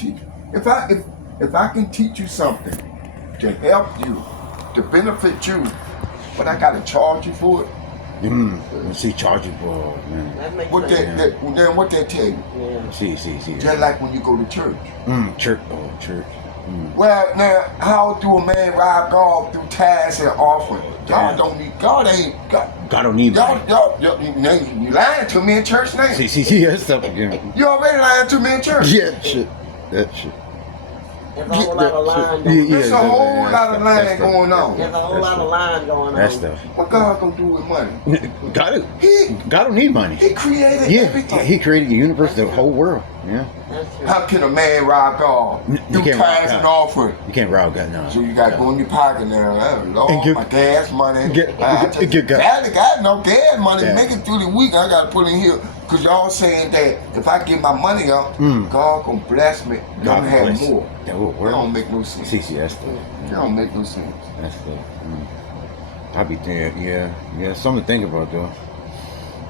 teach. If I can teach you something to help you, to benefit you, but I gotta charge you for it. See, charge you for man. That makes What sense. then what they tell you? Yeah. See. Just like when you go to church. Church. Oh, church. Well, now, how do a man rob God through tithes and offering? God don't need. God ain't. God don't need money. You lying to me in church now. See, that's stuff again. You already lying to me in church. Yeah, shit. That shit. There's a whole lot of lying going on. There's a whole lot of lying going on. There's a whole lot of lying going on. That stuff. What God gonna do with money? God don't need money. He created everything. He created the universe, the whole world. Yeah. That's true. How can a man rob God? You Do can't rob tithes God. and offering. You can't rob God now. So you got to go in your pocket now. Lord, And get- my gas money. I just get God. barely got no gas money. Yeah. Make it through the week. I got to put in here. Because y'all saying that if I get my money up, God going to bless me. God Don't have bless. more. That will That work. don't make no sense. See, that's the. That don't make no sense. That's the. I be there. Yeah. Something to think about though.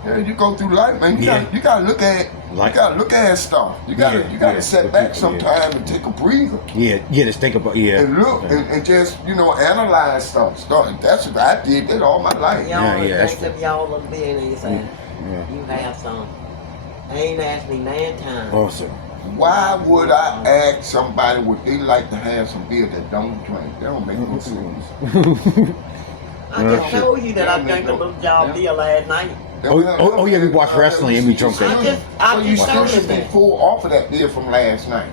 Yeah, you go through life, man. You gotta look at Like- you gotta look at stuff. You gotta set back sometime and take a breather. Yeah. Just think about And look and just, analyze stuff. That's what I did that all my life. Y'all that's think of y'all of being and you say, Yeah. you have some. They ain't asked me 9 times. Also. Why would I ask somebody would they like to have some beer that don't drink? That don't make no sense. I just told you that I drank a little job beer last night. Oh, yeah, we watch wrestling and we drunk that. So you just still told should him be that. full off of that beer from last night.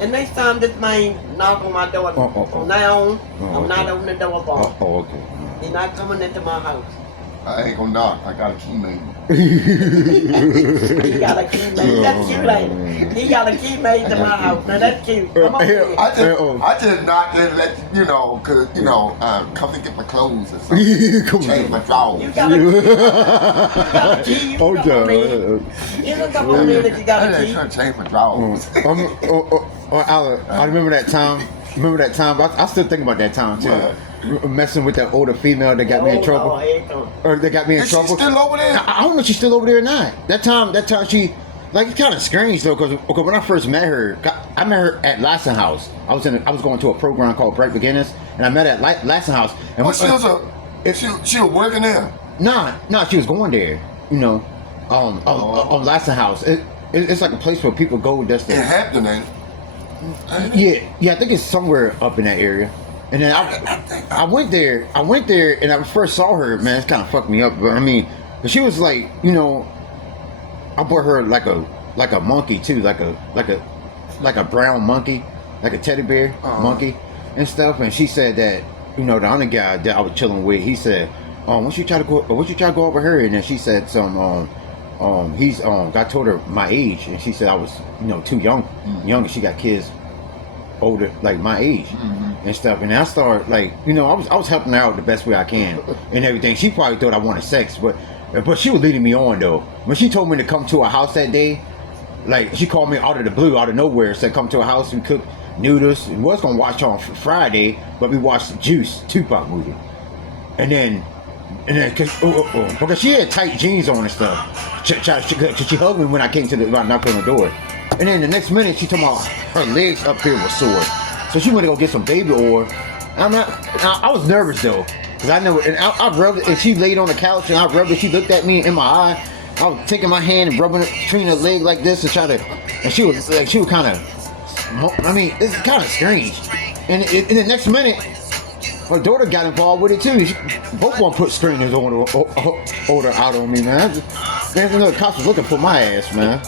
And next time this man knock on my door from now on, I'm not okay. opening the door for him. Okay. He's not coming into my house. I ain't gonna knock. I got a key made. He got a key made. That's cute, ain't it? He got a key made to my house. Now that's cute. Come on. I just knocked and let cause come to get my clothes or something. Come Change on. my drawers. You got a key. You got a key. You Oh, can come on in. yeah. You can come on in if you got I a ain't key. trying to change my drawers. Alan, I remember that time. I still think about that time too. What? Messing with that older female that got me in trouble. Or they got me in Is she trouble. still over there? I don't know if she's still over there or not. That time she, like, it's kind of strange though, because when I first met her, I met her at Lassen House. I was going to a program called Bright Beginners, and I met her at Lassen House. And she was working there. Nah, she was going there. On Lassen House. It's like a place where people go just to. In Hampton, ain't it? Yeah, I think it's somewhere up in that area. And then I went there, and I first saw her, man, it's kind of fucked me up. But I mean, she was like, I bought her like a monkey too, like a brown monkey, like a teddy bear monkey and stuff. And she said that, the other guy that I was chilling with, he said, once you try to go over her, and then she said I told her my age, and she said I was, too young, and she got kids older, like my age and stuff. And I started, like, I was helping her out the best way I can and everything. She probably thought I wanted sex, but she was leading me on though. When she told me to come to her house that day, like, she called me out of the blue, out of nowhere, said come to her house, we cooked noodles, and was gonna watch her on Friday, but we watched Juice, Tupac movie. And then because she had tight jeans on and stuff. She hugged me when I knocked on the door. And then the next minute, she told me her legs up here were sore. So she went to go get some baby oil. I was nervous though, because I know, and I rubbed it, and she laid on the couch, and I rubbed it. She looked at me in my eye. I was taking my hand and rubbing it between her leg like this to try to, and she was kind of, I mean, it's kind of strange. And in the next minute, her daughter got involved with it too. Both of them put screeners older out on me, man. The cops was looking for my ass, man.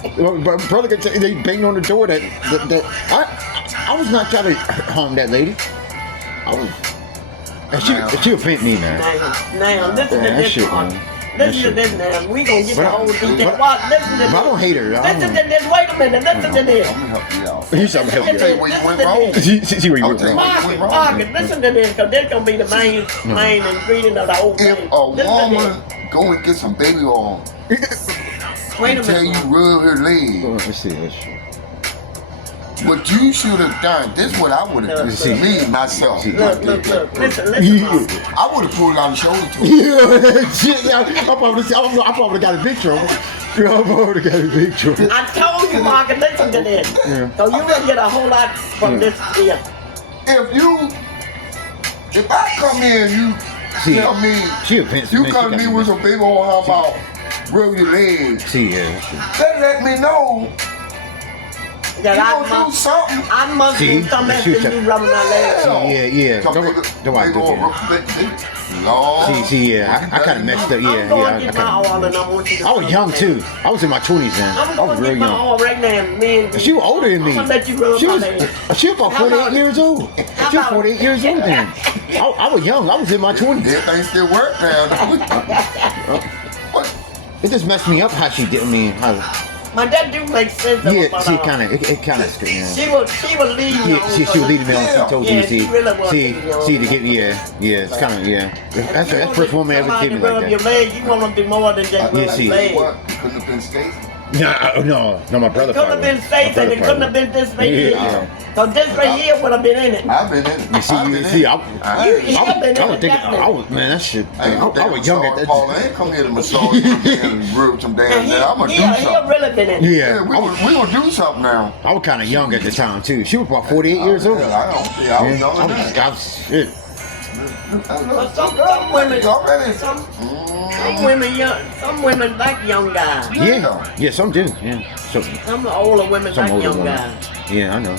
But brother could tell you, they banged on the door that I was not trying to harm that lady. I was, and she offended me, man. Now, listen to this part. Listen to this now. We gonna get the whole detail. Listen to this. I don't hate her. Listen to this. Wait a minute. Listen to this. I'm gonna help you out. He's trying to help Tell you you. where you went wrong. See where you went wrong. Market. Listen to this, because this gonna be the main ingredient of the whole thing. If a woman go and get some baby oil, Wait a tell you minute. rub her leg, Let's see. what you should have done, this is what I would have done. See. Me, myself. Look. Listen, Market. I would have pulled out the shoulder to her. Yeah, I probably got a picture of her. Come on, got a big truck. I told you, Marcus, listen to this. Yeah. So you will get a whole lot from this here. If I come in, you See, tell me, she offensive. you man. come to me with some big old how about rub your legs. See, yeah. That's true. That let me know That you I gonna do must, something. I must See, do something she after you rubbing my legs. Yeah. Some Don't I big do old that? Lord. See, yeah. I kind of messed up. I'm Yeah, going yeah. to I get kinda- my oil and I want you to I was young too. I was in my 20s then. I'm I going was to real get my young. oil right now, man. She was older than me. I'm going to let you rub She my was legs. about How 48 about- years old. She was about- 48 years old then. I was young. I was in my 20s. Everything still work now. What? It just messed me up how she did. I mean, how, My dad do make sense. yeah, but, see, it kind of, it kind of, yeah. She will lead you. Yeah, she was leading me on. She told Yeah, you, she really was see, leading you on. see, to get, yeah, it's kind of, yeah. That's the first woman ever did me rub like your that. leg, you want them to do more than just rub Yeah, your see. leg. What? You couldn't have been Stacy. No, my brother. It couldn't have been Stacy, and it couldn't have been this right here. Yeah. So this right here would have been in it. I've been in it. You see, I've been in see, it. I You- you have been in was it, thinking, definitely. I was, man, that shit. I ain't no I damn was young at massage parlor. I that. ain't come here to massage some damn rub some damn And now. I'm gonna do he'll something. really been in it. Yeah, Yeah, we gonna do something now. I was kind of young at the time too. She was about 48 years old. Yeah, I don't see. I was Yeah, younger than that. I was shit. But some women, already. some women like young guys. Yeah, some do. Yeah, so, Some older women some like older young women. guys. Yeah, I know.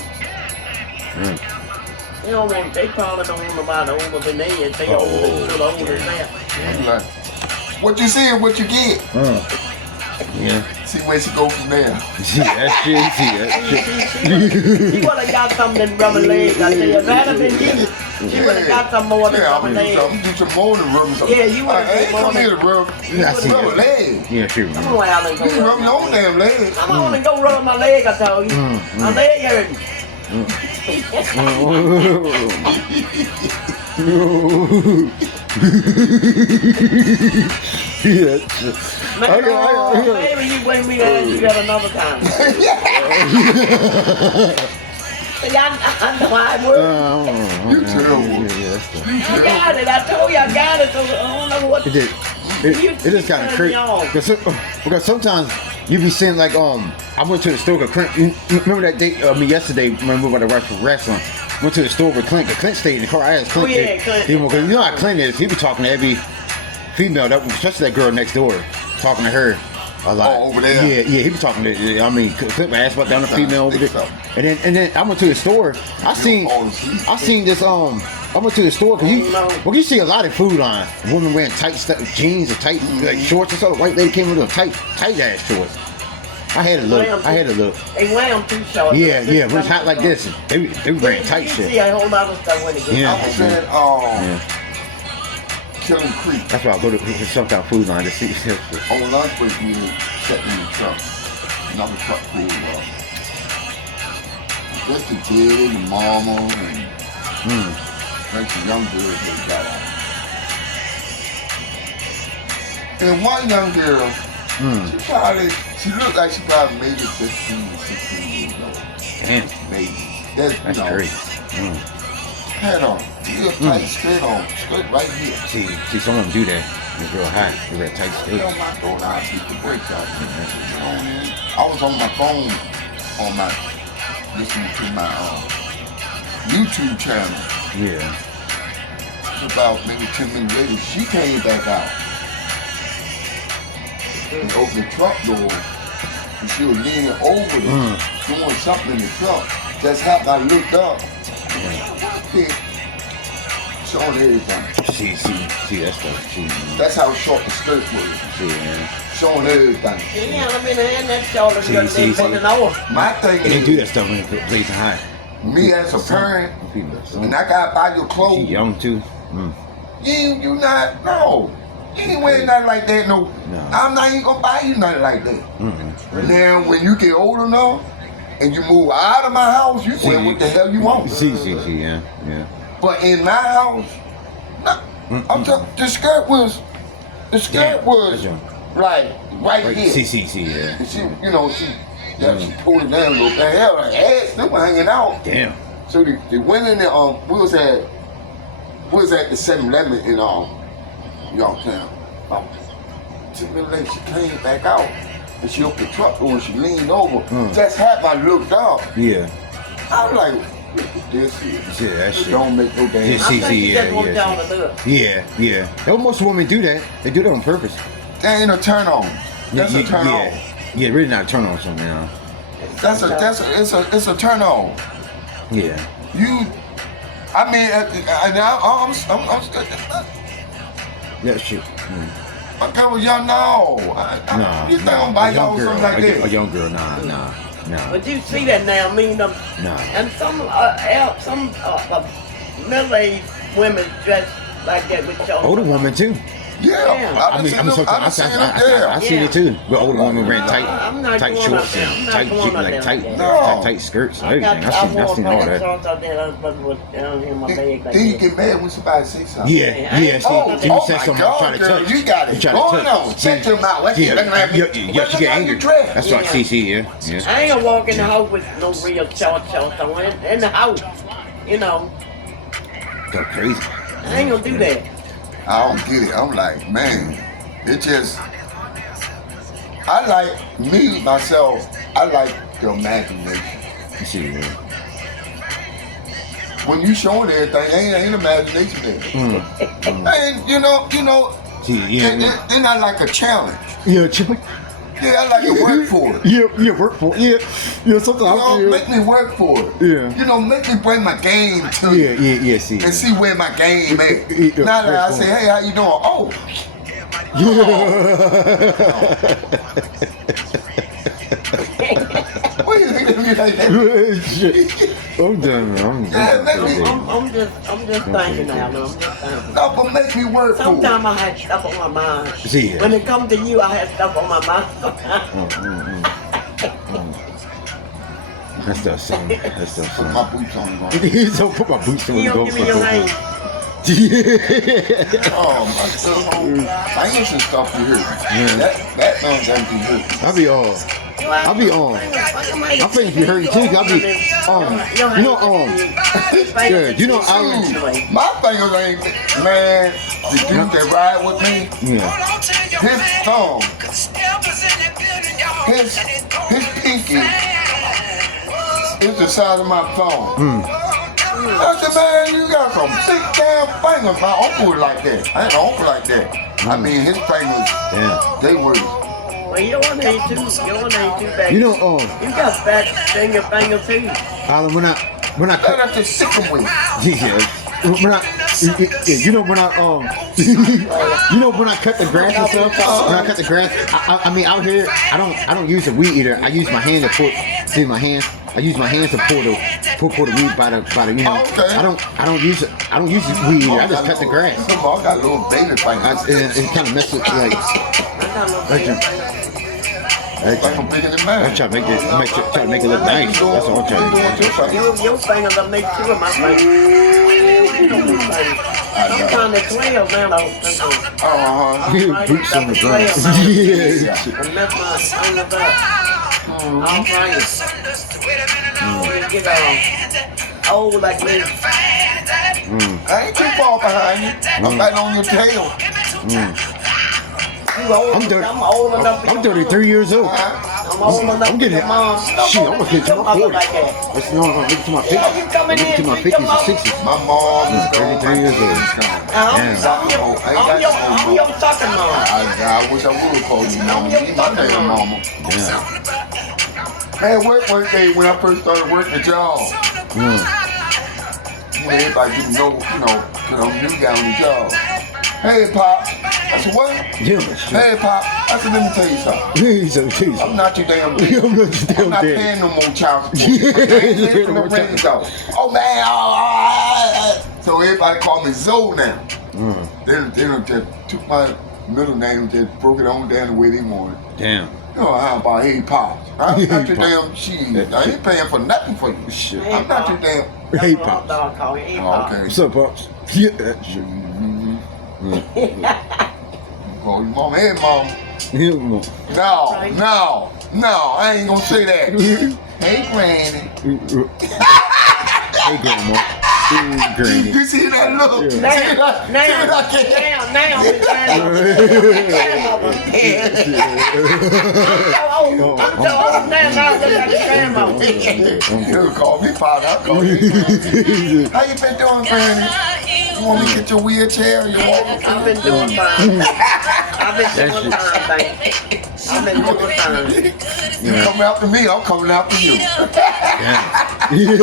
Mm. They probably don't want nobody older than they is. They older than that. Like, what you see and what you get. Yeah. See where she go from there. See that shit. See that shit. She would have got something than rubbing legs. I tell you, if that had been you, she would have got some more than Yeah, I'm rubbing gonna legs. do some more than rubbing something. Yeah, you would've I ain't did more come here to than- rub. Yeah, I see Rub a that. leg. Yeah, sure. Come on, Alan, You go can rub rub. your own damn leg. Come on and go rub my leg, I told you. My leg hurting. Yeah. Maybe you wait me to ask you that another time. See, I know how it works. You terrible. I got it. I told you I got it. So I don't know what. It is kind of crazy because sometimes you be seeing like I went to the store with Clint. You remember that day? Yesterday when we were at the restaurant. Went to the store with Clint. Clint stayed in the car. I asked Clint. Oh, yeah, Clint. You know how Clint is. He be talking to every female, especially that girl next door, talking to her a lot. Oh, over there? Yeah. He be talking to. Clint would ask about the other female over there. And then I went to the store. I seen this. I went to the store because you see a lot of food line. Women wearing tight jeans or tight like shorts and stuff. A white lady came with them tight ass shorts. I had a look. They wear them too short. Yeah. When it's hot like this, they wearing tight You shit. see a whole lot of stuff when it gets Yeah. I was at Killing Creek. That's why I go to some kind of food line to see shit. On lunch break, we sat in the truck. Another truck full of just the kid and mama and like some young girls that got on. And one young girl, she looked like she probably maybe 15 or 16 years old. Damn, Maybe. that's crazy. Had on. Real tight skirt on. Skirt right here. See, some of them do that. It's real hot. They wear tight On skirts. my door, I keep the brakes out. I was on my phone listening to my YouTube channel. Yeah. About maybe 10 minutes later, she came back out and opened the truck door. And she was leaning over there, doing something in the truck. Just happened, I looked up. Showing everything. See that stuff. That's how short the skirt was. Showing everything. Yeah, I mean, and that shoulder See. putting it over. My thing And they do is, that stuff when the place is hot. me as a parent, People, and I gotta buy your she clothes. young too. You not, no. You ain't wearing nothing like that, no. I'm not even gonna buy you nothing like that. Now, when you get old enough and you move out of my house, you wear what the hell you want. Yeah. But in my house, I'm talking, the skirt was like right here. Yeah. And she, she pulled it down a little bit. Hell, her ass still hanging out. Damn. So they went in there. We was at the 7-Eleven in Youngtown. 10 minutes later, she came back out and she opened the truck door and she leaned over. Just happened, I looked up. Yeah. I was like, look at this here. Yeah, that It shit. don't make no damn Yeah, sense. I think she just yeah, want yeah. y'all to look. Yeah. Well, most women do that. They do that on purpose. That ain't a turn on. That's a turn on. Yeah, really not a turn on something now. It's a turn on. Yeah. I mean, I'm That shit. I was young, no. You think I'm buy y'all something like a that? young girl, nah. But you see that now, I mean, Nah. and some middle-aged women dress like that with y'all. Older woman too. Yeah, I seen it too. But older women wearing tight shorts and tight skirts and everything. I seen all that. Then you get mad when somebody say something. Yeah. See, Oh you my said something. God, Try to girl, touch. you got it going on. Shut your mouth. Let's get Yeah, she get angry. That's why CC, yeah. I ain't gonna walk in the house with no real shorts on. In the house, you know. Go crazy. I ain't gonna do that. I don't get it. I'm like, man, it just. I like myself. I like the imagination. You see, yeah. When you showing everything, ain't imagination there. And you know, See, yeah. then I like a challenge. Yeah, Chip. Yeah, I like to work for it. Yeah, work for it. Yeah, something out there. Make me work for it. Yeah. Make me bring my game to you. Yeah, see. And see where my game at. Yeah, Now that I say, hey, how you doing? Oh. What you think of me like that? I'm done. I'm just thinking now. I'm just thinking. No, but make me work for it. Sometimes I had stuff on my mind. See, When it comes to you, I had stuff on my mind. That's that song. Put my boots on. Man. So put my boots on. You don't give me your name. Oh, I ain't some stuff you heard. That don't be heard. I'll be on. I think if you heard it too, I'll be My fingers ain't, man, the dude that ride with me, his thumb, his pinky is the size of my thumb. I said, man, you got some big damn fingers. My uncle was like that. I had an uncle like that. I mean, his fingers, they were. Well, yours ain't too bad. You got fat fingers too. Alan, when I That's just sick of me. when I cut the grass and stuff. When I cut the grass, I mean out here, I don't use a weed eater. I use my hand to pull. See my hands. I use my hands to pull the weed by the you know. Okay. I don't use the weed eater. I just cut the grass. I got little baby fingers. It kind of messes like. I'm bigger than mine. I'm trying to make it look nice. That's all I'm trying to do. Your fingers will make two of my fingers. I'm trying to 12 now, though. Boots on the ground. And that's my fingers up. I'm trying. Get old like me. I ain't too far behind you. I'm right on your tail. I'm old enough. I'm 33 years old. I'm old enough. I'm getting it. Mom. Shit, I'm gonna get to my 40s. Like that. That's no, I'm looking to my 50s. I'm looking to my 50s and 60s. My mom is 33 years old. I'm your sucking mom. I wish I would have called you mama. You my damn mama. Yeah. Man, one day when I first started working at y'all, everybody didn't know, cause I'm new guy on the job. Hey, Pop. I said, what? Yeah, Hey, Pop. I said, let me tell you something. I'm not your damn daddy. I'm not paying no more child support. Oh, man. So everybody call me Zoe now. They just took my middle name, just broke it on down the way they wanted. Damn. How about hey, Pop? I'm not your damn shit. I ain't paying for nothing for you. Shit. I'm not your damn. Hey, Pops. Okay. What's up, Pops? Yeah, that shit. Call your mom. Hey, Mom. Yeah, No, I ain't gonna say that. Hey, Granny. Hey, Grandma. Granny. You see that look? Yeah. See Now, that? now, See what I can- now, Miss Grandmother. I'm so old now, now I look like the grandmother. You call me father. I'll call you. How you been doing, Granny? You want me to get your wheelchair? You want me I've been doing fine. I've been doing fine, baby. I've been doing fine. You coming after me, I'm coming after you. Yeah. I see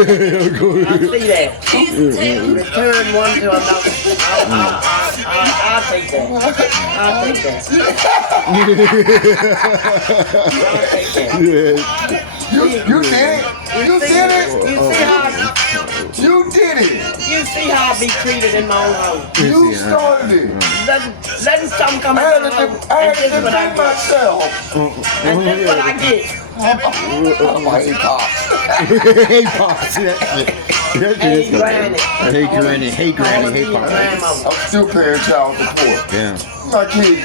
that. Return one to another. I'll take that. I'll take that. I'll take that. You did it. You did it. You see how You did it. you see how I be treated in my own house. You started it. Letting something come I in had my to, house, I and had this to what I defend get. myself. And this what I get. Oh, I hate cops. Hey, Pops. That shit is Granny. Hey, Granny. Hey, Granny. Hey, Pops. Grandmother. I'm still paying child support. Yeah. My kid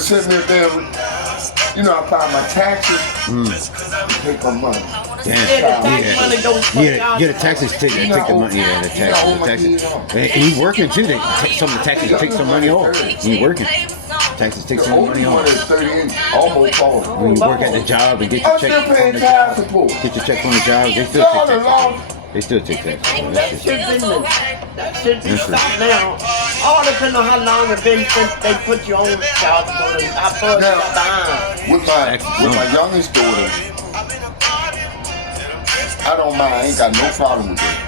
sitting there, you know, I file my taxes, take my money. Yeah, Damn. the tax money don't fuck Yeah, y'all. the taxes take the money. Yeah, the taxes. And he working too. They take some of the taxes take some money off. He working. Taxes take The some money oldest one off. is 38, almost 40. When you work at the job and get your I'm check still from paying the child job, support. get your check from the job, they still Y'all take alone. taxes. They still take taxes. That shit been that shit be That's right. stopped now. All depends on how long it's been since they put you on child support. I thought you got behind. With my youngest daughter, I don't mind. I ain't got no problem with that.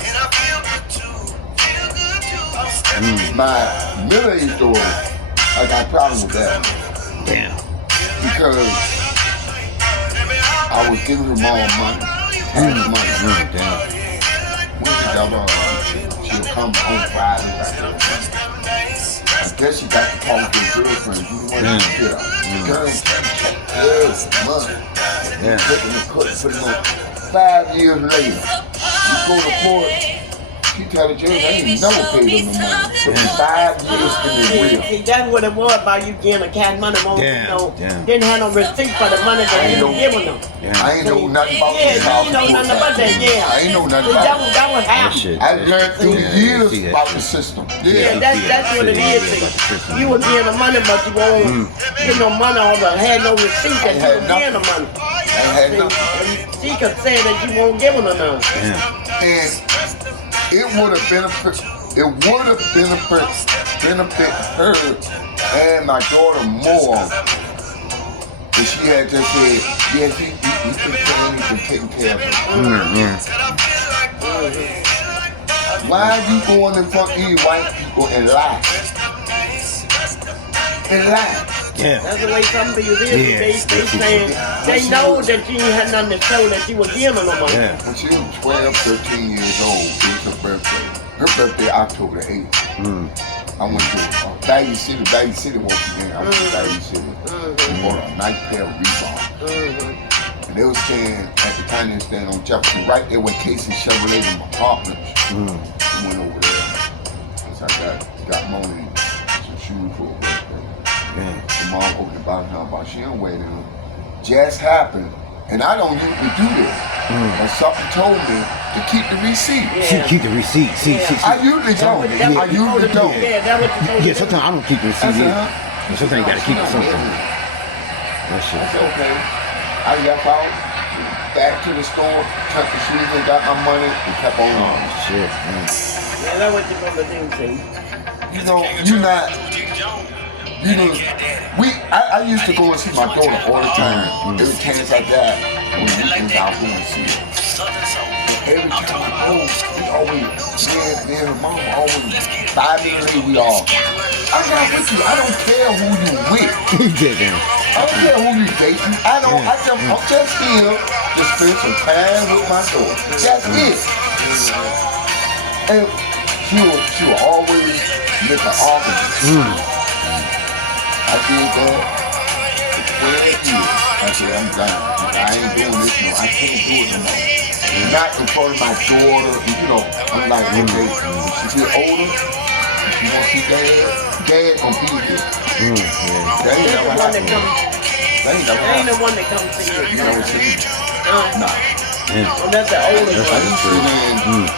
My middle-aged daughter, I got a problem with that Damn. because I was giving her more money. Money. Damn. When she got she'll come home Friday. I guess she got to talk to her girlfriend. You want to get her. Girl, check every month. Yeah. Taking the cut, putting on 5 years later. You go to court, she tell the judge, I ain't never paid them the money. For 5 years in the real. See, that's what it was about you getting a cash money. Won't Damn, you know, damn. didn't have no receipt for the money that you were giving them. I ain't know nothing about Yeah, this you house. ain't know nothing about that, yeah. I ain't know nothing See, about it. that was That happening. shit. I learned through the Yeah, years see that about shit. the system. Yeah, Yeah. that's what it is. See. You was getting the money, but you won't get no money or had no receipt that you had were getting the money. I had See, nothing. and she could say that you won't give them none. Damn. And it would have benefit her and my daughter more if she had just said, yes, we can take care of her. Why are you going in front of these white people and lie? And lie. Yeah. That's the way some people is. Yeah. They saying they know that you ain't had nothing to show that you was giving them money. Yeah. When she was 12, 13 years old, it was her birthday. Her birthday, October 8th. I went to Value City. Value City once again. I went to Value City. And bought a nice pair of Reeboks. And they were staying, at the time they were staying on Jefferson, right there where Casey Chevrolet apartments. I went over there. So I got Moni some shoes for her birthday. Yeah. The mom opened the box and about she don't wear them. Just happened. And I don't usually do this. And something told me to keep the receipt. Yeah. Keep the receipt. See. I usually don't. Yeah. I usually don't. Yeah, that's what you told me. Yeah, sometimes I don't keep the receipt I said, either. huh? But sometimes you gotta keep it something. That I shit. said, okay. I left out, back to the store, took the shoes and got my money, and kept on Oh, going. shit. Yeah, that's what you're gonna do, see. You know, I used to go and see my daughter all the time. Every chance I got, when weekends I was going to see her. And every time I go, we always, me and her mom always, 5 minutes later, we all, I'm not with you. I don't care who you with. He did that. I don't care who you dating. I'm just here to spend some time with my daughter. That's it. And she will always make an argument. I did that for 12 years. I said, I'm done. I ain't doing this no more. I can't do it no more. Not in front of my daughter. You know, I'm like, okay, when she get older, if she wants to see dad gonna be here. That ain't never happened. That ain't the never one happened. that comes to you. You never seen me. Nah. Well, that's the older I one. didn't see them.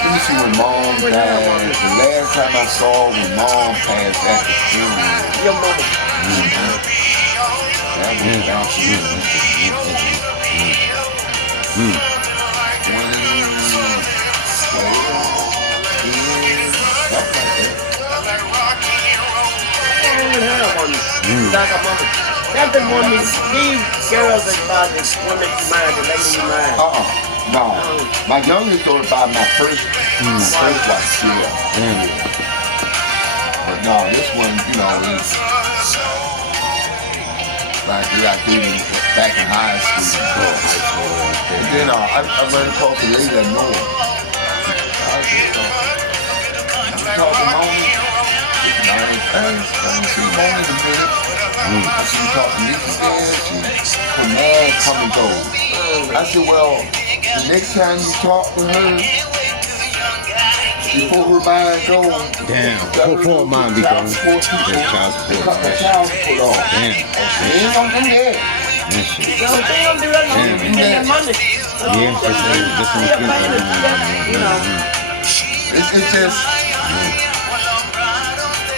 You You see when mom died, the last time I saw when mom passed at the funeral, Your mama. that was about That's the one these girls is about the one that you married, the lady you married. No. My youngest daughter by my first wife, yeah. But no, this one, you know, is like we got dating back in high school. And then I ran across a lady at Noah. I talked to Moni. I see Moni in a minute. I see you talk to Lisa there. Her man come and go. I said, well, the next time you talk to her, before her mind goes, before mine be gone, child support off. Damn. They ain't gonna do that. That shit. They don't do that. You get that money. It's just,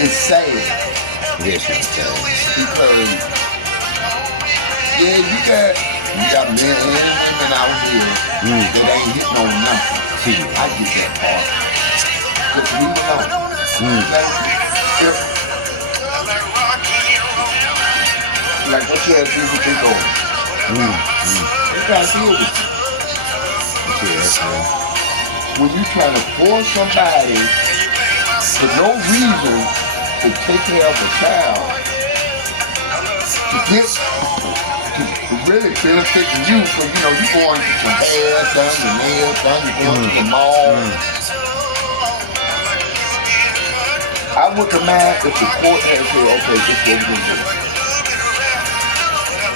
it's sad. Yes, it's sad. Because, yeah, you got men and women out here that ain't hitting on nothing. I get that part. Just leave it alone. Like what you had to do with your goal. They try to deal with you. When you trying to force somebody for no reason to take care of a child, to get to really benefit you, so you know you going to get your hair done, your nails done, you going to the mall. I wouldn't mind if the court had said, okay, this is what we're gonna do.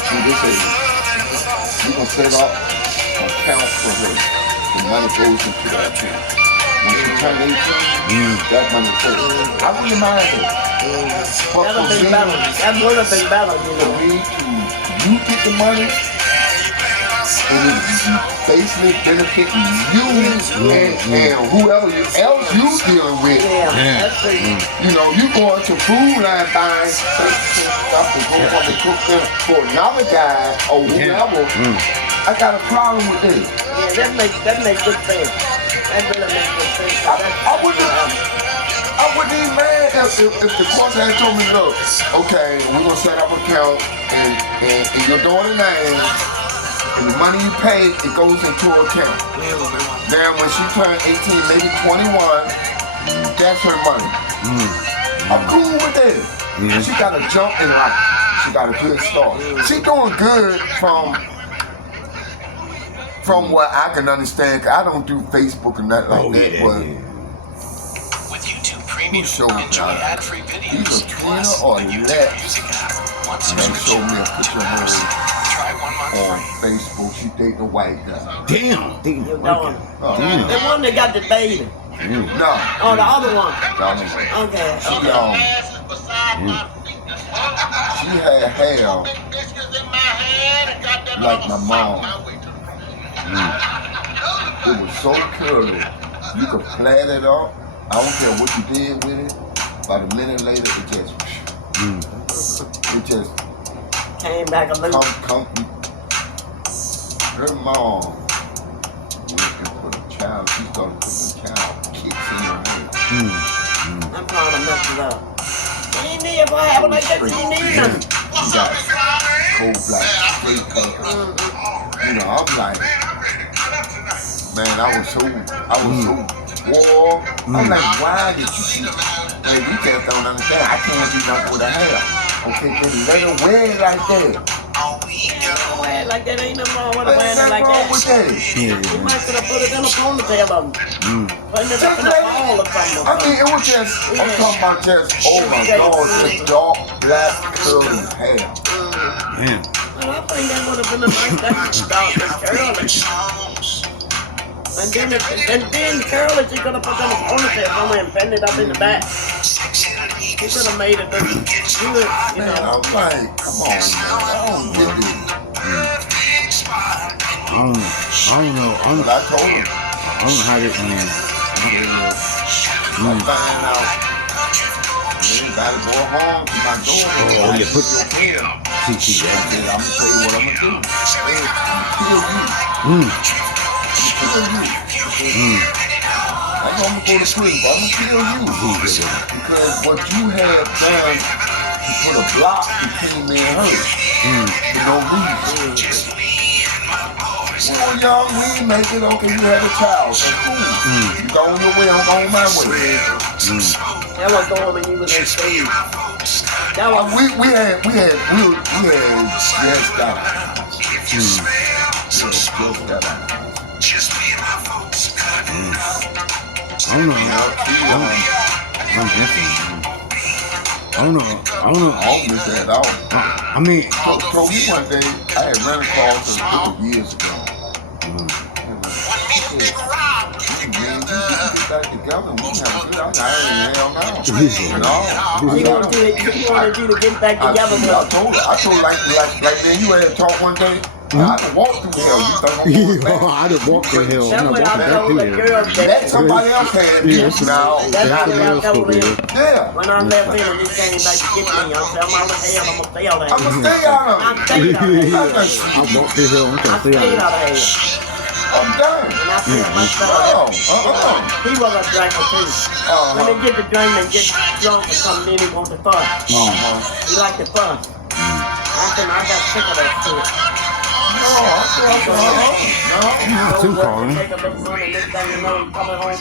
See, this is we're gonna set up an account for her. The money goes into that account. When she turned 18, that money goes. I wouldn't mind it. But That's a big battle. That was a big battle, you for know. me to you get the money, and it's basically benefiting you and whoever else you dealing with. Yeah, that's crazy. You know, you going to food line buying stuff to go for the cook dinner for another guy or whoever. I got a problem with this. Yeah, that makes good sense. That really makes good sense. I wouldn't even mad if the court had told me, look, okay, we're gonna set up an account and your daughter's name, and the money you pay, it goes into an account. Then when she turned 18, maybe 21, that's her money. I'm cool with that. She got a jump in life. She got a good start. She doing good from what I can understand. 'Cause I don't do Facebook and nothing like that, but With YouTube Premium, showed enjoy ad-free videos. either Trina or Lex One and showed me a picture of her Try 1 month on free. Facebook. She dating a white guy. Damn. You're going. Oh, The one that got the baby. no. Oh, the other one. Okay. She had hair like my mom. It was so curly. You could plait it up. I don't care what you did with it. About a minute later, it just Came back a little. come. Her mom went and put a child. She started putting child kicks in her head. I'm trying to mess it up. She ain't need, if I have it like that, she ain't need nothing. She got cold black straight hair. You know, I'm like, man, I was so war. I'm like, why did you do that? Man, you just don't understand. I can't do nothing with her hair. Okay, then let her wear it like that. Don't wear it like that. Ain't nothing wrong with her There's wearing it nothing like wrong with that. that. You might could have put it in a ponytail of them. Putting it up in a ball or something. I mean, it was just, I'm talking about just, oh my God, the dark, black, curly hair. Damn. Well, I think that would have been a nice thing. Dark and curly. And then curly, she could have put in a ponytail somewhere and pinned it up in the back. She could have made it look good, you Man, know. I'm like, come on, man, I don't get this. I don't know. But I told him, I don't know how to. I find out. Man, gotta go home to my daughter. Oh, you put your kid. see I that. said, I'm gonna tell you what I'm gonna do. Hey, I'm gonna kill you. Mm. I'm gonna kill you. I know I'm gonna go to prison, but I'm gonna kill you. Because what you have done to put a block between me and her for no reason. We were young, we didn't make it. Okay, you had a child. That's cool. You go on your way, I'm on my way. That was going when you was in stage. That was We had just got out. Just got out. I don't know. I'm I don't know. I don't miss that at all. I mean, Told me one day, I had ran across a years ago. Man, you get back together and we can have a good time. I ain't hell no. he wanted you to get back together with I told like man, you had talk one day. I can walk through hell. You think I'm going back? I done walked the hell. That's I'm what not I walking back told through the hell. girls That that somebody else had me. Yes, Now, that's that's what I else told for him. real. yeah. When I left in and he came back to get me, I said, I'm out of hell, I'm gonna stay out of I'm hell. gonna stay out of I it. stayed out of hell. I walked the hell. I'm I trying to stayed stay out out. of hell. I'm done. And I said myself, he was a drinker too. When they get to drink and get drunk or something, then he wants to fuss. He like to fuss. I said, I got sick of that shit. No. Too far, Take a big one and this thing, you know, coming home,